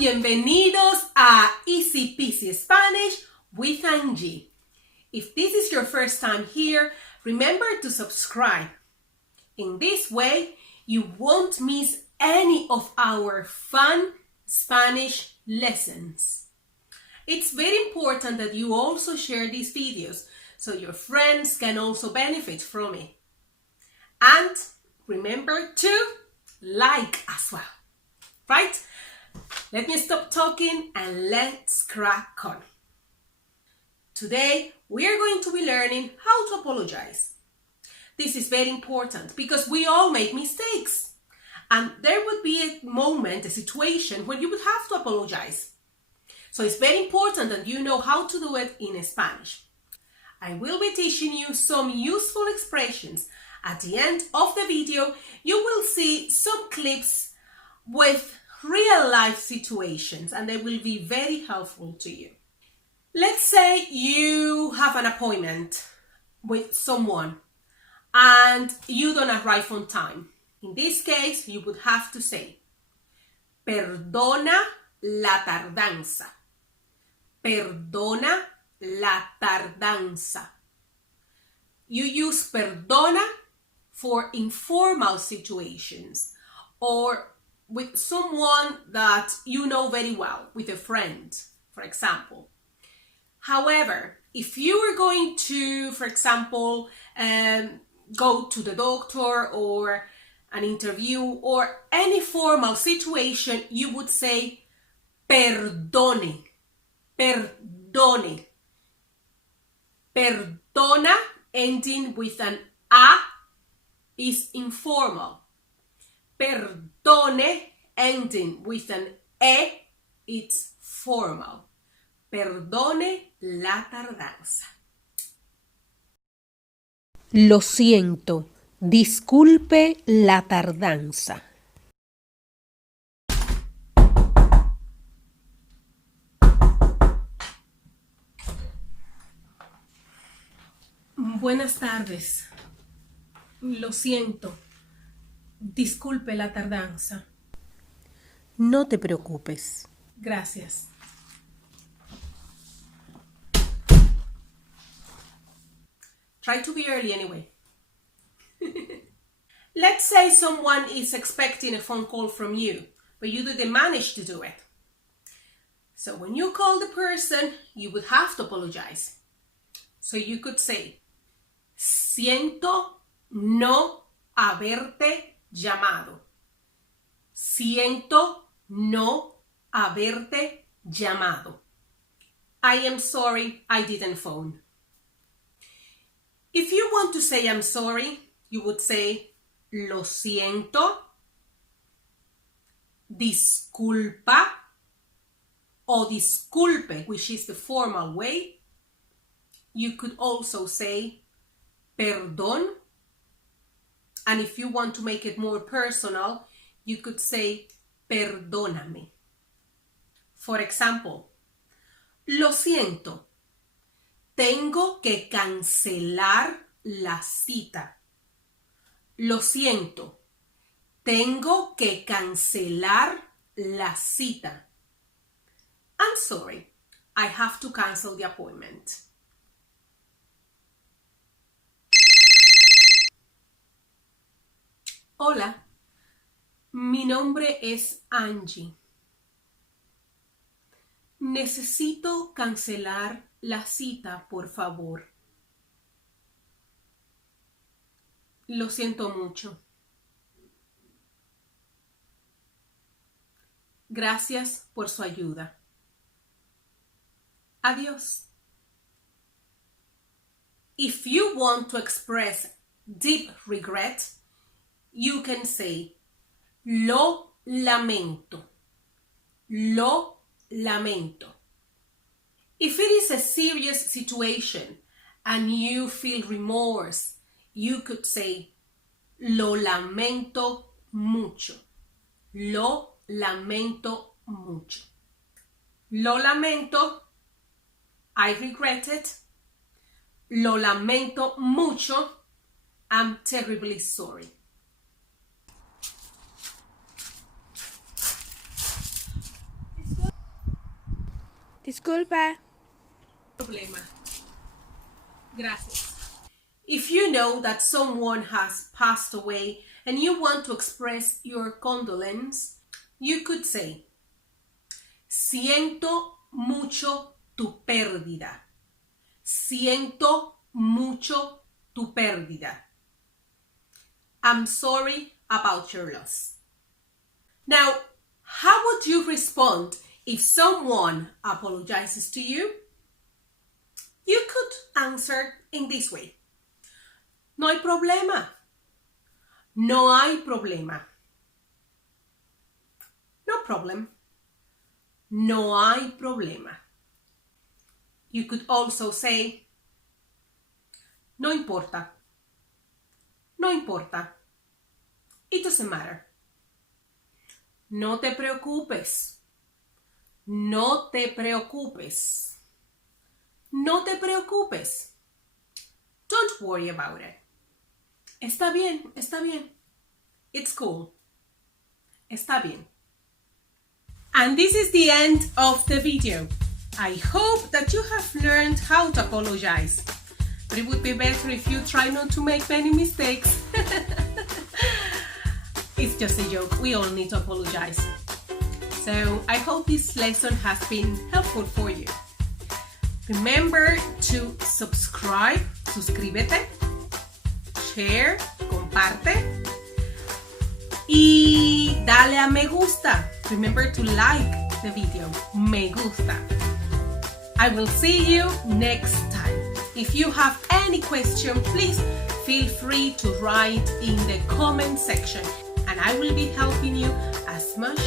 bienvenidos a Easy Peasy Spanish with Angie. If this is your first time here, remember to subscribe. In this way, you won't miss any of our fun Spanish lessons. It's very important that you also share these videos so your friends can also benefit from it. And remember to like as well, right? Let me stop talking and let's crack on. Today, we are going to be learning how to apologize. This is very important because we all make mistakes. And there would be a moment, a situation when you would have to apologize. So it's very important that you know how to do it in Spanish. I will be teaching you some useful expressions. At the end of the video, you will see some clips with real life situations and they will be very helpful to you. Let's say you have an appointment with someone and you don't arrive on time. In this case, you would have to say, perdona la tardanza. Perdona la tardanza. You use perdona for informal situations or with someone that you know very well, with a friend, for example. However, if you are going to, for example, go to the doctor or an interview or any formal situation, you would say perdone, perdone. Perdona, ending with an a, is informal. Perdone, ending with an e, it's formal. Perdone la tardanza. Lo siento, disculpe la tardanza. Buenas tardes. Lo siento. Disculpe la tardanza. No te preocupes. Gracias. Try to be early anyway. Let's say someone is expecting a phone call from you, but you didn't manage to do it. So when you call the person, you would have to apologize. So you could say, siento no haberte llamado. Siento no haberte llamado. I am sorry I didn't phone. If you want to say I'm sorry, you would say lo siento, disculpa, or disculpe, which is the formal way. You could also say perdón. And if you want to make it more personal, you could say perdóname. For example, lo siento, tengo que cancelar la cita. Lo siento, tengo que cancelar la cita. I'm sorry, I have to cancel the appointment. Hola, mi nombre es Angie. Necesito cancelar la cita, por favor. Lo siento mucho. Gracias por su ayuda. Adiós. If you want to express deep regret, you can say, lo lamento. Lo lamento. If it is a serious situation and you feel remorse, you could say, lo lamento mucho. Lo lamento mucho. Lo lamento, I regret it. Lo lamento mucho, I'm terribly sorry. Disculpa. Problema. Gracias. If you know that someone has passed away and you want to express your condolence, you could say, siento mucho tu pérdida. Siento mucho tu pérdida. I'm sorry about your loss. Now, how would you respond if someone apologizes to you? You could answer in this way. No hay problema. No hay problema. No problem. No hay problema. You could also say, no importa. No importa. It doesn't matter. No te preocupes. No te preocupes. No te preocupes. Don't worry about it. Está bien, está bien. It's cool. Está bien. And this is the end of the video. I hope that you have learned how to apologize. But it would be better if you try not to make many mistakes. It's just a joke. We all need to apologize. So I hope this lesson has been helpful for you. Remember to subscribe, suscríbete, share, comparte y dale a me gusta. Remember to like the video, me gusta. I will see you next time. If you have any question, please feel free to write in the comment section and I will be helping you as much